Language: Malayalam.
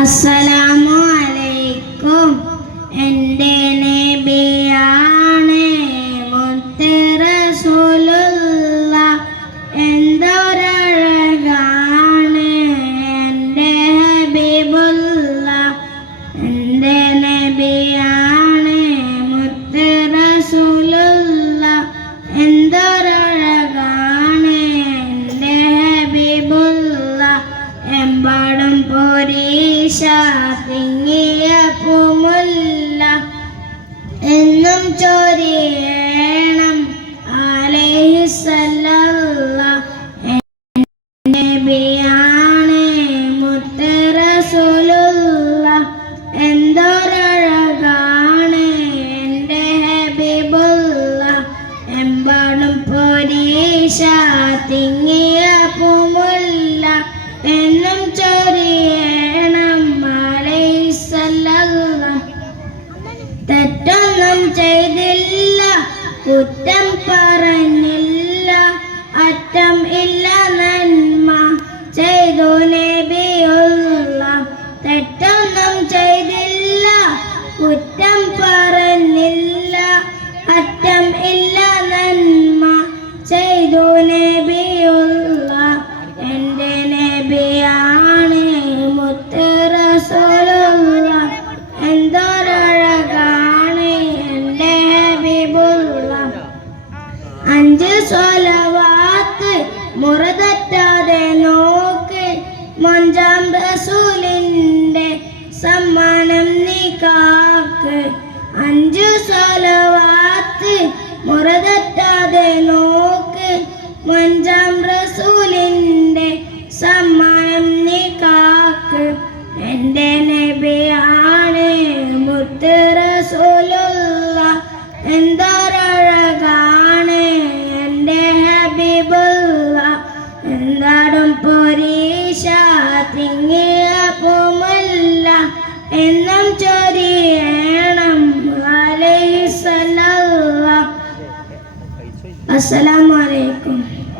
അസ്സലാമു പോരീശ തിങ്ങിയ പൂമുല്ല. എന്നും ചൊരിയണം. ആലേഹിസല്ല നബിയാണ് മുത്ത് റസൂലുള്ള എന്തൊരഴകാണ് എന്റെ ഹബീബുള്ള. എമ്പാടും പൊരീശ തിങ്ങിയ പൂമുല്ല. എന്നും കുറ്റം പറഞ്ഞില്ല അറ്റം ഇല്ല നന്മ ചെയ്തു നബിയുള്ള. തെറ്റൊന്നും ചെയ്തില്ല കുറ്റം പറഞ്ഞില്ല. സ്വലവാത്ത് മുറതറ്റാതെ നോക്ക്. മൊഞ്ചാം റസൂലിന്റെ സമ്മാനം നീ പൊരീശ തിങ്ങിയ പൂമല്ല എന്നും ചൊരിയണം. അലൈഹിസ്സലാം അസ്സലാമു അലൈക്കും.